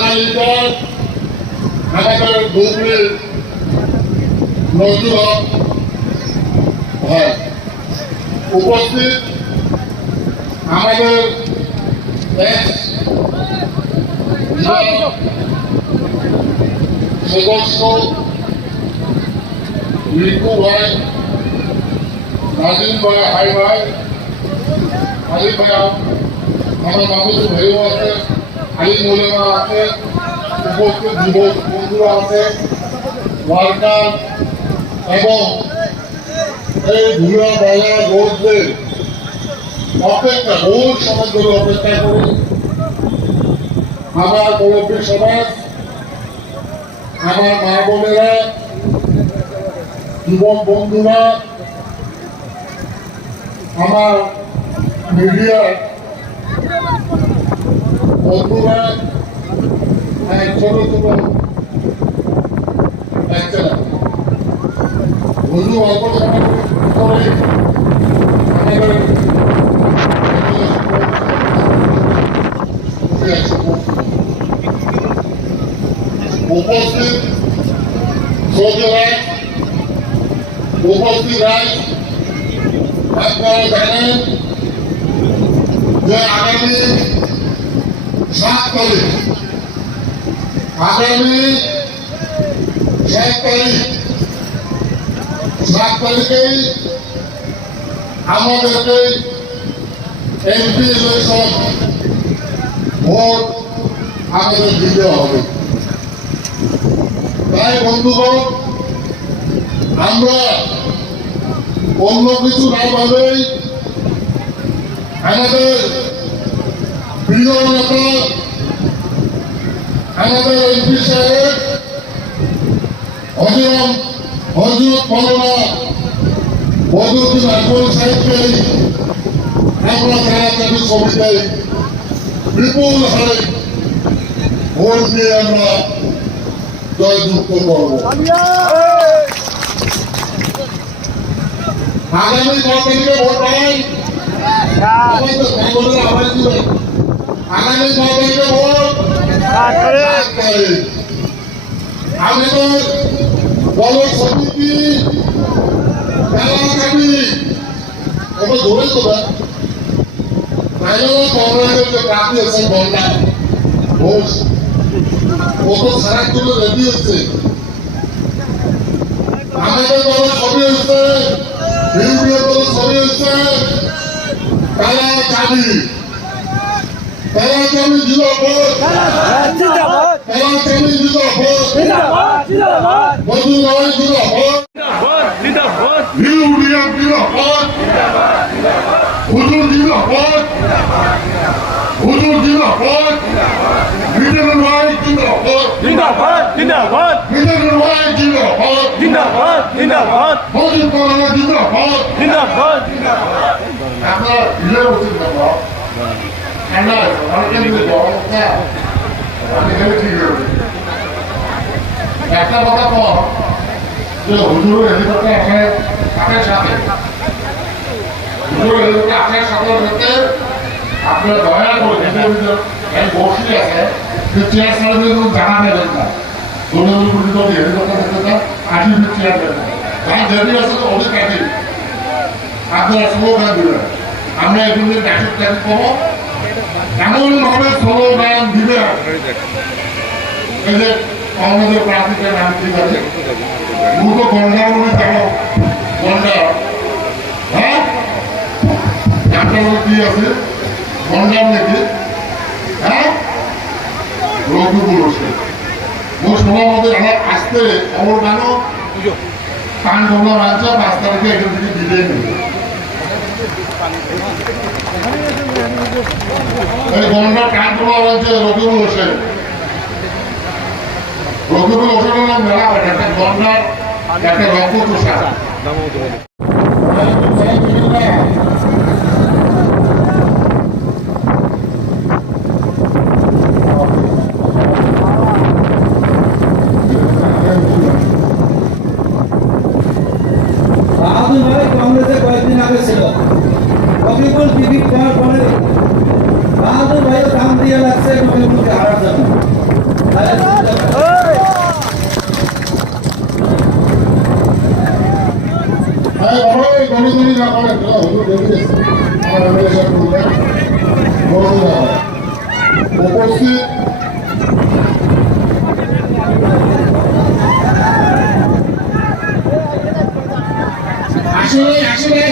Leader আমাদের ধুবড়ির নজরুল হক ভাই, উপস্থিত আমাদের সদস্য রিকু ভাই, নাজিম ভাই, হাই ভাই, আলী ভাইয়া, আমার মামুদুর ভাইও আছে, আলী মোলেমা আছে, উপস্থিত যুবক বন্ধুরা আছে, ওয়ার্কার এবং এই ঘুরা বাজার রোডদের অপেক্ষা বহু সমাজ ধরে অপেক্ষা করে আমার মুরব্বী সমাজ, আমার মা বোনেরা, যুবক বন্ধুরা, আমার মিডিয়া বন্ধুরা, ছোট ছোট বাচ্চারা হুজুর অল্প সময় করে আমাদের উপস্থিত সৌজরাজ, উপস্থিত রায়, আপনারা জানেন যে আগামী 7 তারিখ তারিখেই আমাদেরকে এমপি ইলেকশন ভোট আমাদের দিতে হবে। তাই বন্ধুগণ, আমরা অন্য কিছু না ভাবেই আমাদের প্রিয় নেতা, আমাদের এমপি সাহেব হযরত মাওলানা বদরুদ্দীন আকবর সাহেবকে আমরা তাড়াতাড়ি সমিতিতে বিপুল হারে ভোট দিয়ে আমরা জয়যুক্ত করব। আগামী 6 তারিখে ভোট হয়, আগামী 6 তারিখে ভোট। আমাদের বল সমিতি এলাকাবি ওকে ধরে দেবে, কংগ্রেসের যে প্রার্থী আছে বন্যা ঘোষ, ও তো সারা জন্য রেডি হচ্ছে। আমাদের দল সবই হচ্ছে, বিরোধী দল সবই হচ্ছে তারা চাবি জিন্দাবাদ, তারা চাবি জিন্দাবাদ, মধু রায় জিন্দাবাদ, ইউনিয়ন জিন্দাবাদ, হুজুর জিন্দাবাদ, হুজুর জিন্দাবাদ, মিজানুর রায় জিন্দাবাদ, মিজানুর রায় জিন্দাবাদ, মধু রায় জিন্দাবাদ। আপনার ইলে বলছেন না, আমরা অনেকের অবস্থা আমি ঠিক হয়েছে। একটা কথা কম যে হুজুর হেলিকপ্টার আছে আপনার সাথে, হুজুর হেলিকপ্টার আপনার সাথে আপনার দয়া করে নিজের ভিতর বসি আছে চেয়ার সার্ভিস জানা দেবেন না, হেলিকপ্টার থাকতে আজই চেয়ার দেবেন না, তাই যদি আছে অনেক কাজে আপনারা স্লোগান দিবেন। আমরা এগুলো ডাকির টাকি করবো, এমন ভাবে স্লোগান দিবে এই যে আমাদের প্রার্থীদের নাম ঠিক আছে মূলত গন্ডার বলে কেন গন্ডার, হ্যাঁ নামটা কি আছে গন্ডার নাকি, হ্যাঁ রঘুপুর হোসেন মোট সময় মধ্যে আমার আসতে খবর কেন কান ঢোলা রাজ্য 5 তারিখে এখান থেকে বিদায় নেবে। এই গন্ডার কান ঢোলা রাজ্য রঘুপুর হোসেন, রঘুপুর হোসেনের নাম মেলা হয় একটা গন্ডার একটা রক্ত তুষার। কংগ্রেসে কয়েকদিন আগে ছিল, রকিবুল টিকিট পাওয়ার পরে বাহাদুর ভাইও দাম দিয়ে লাগছে রকিবুলকে হারার জন্য। নমিনেশন করবেন মহিলা উপস্থিত আসলে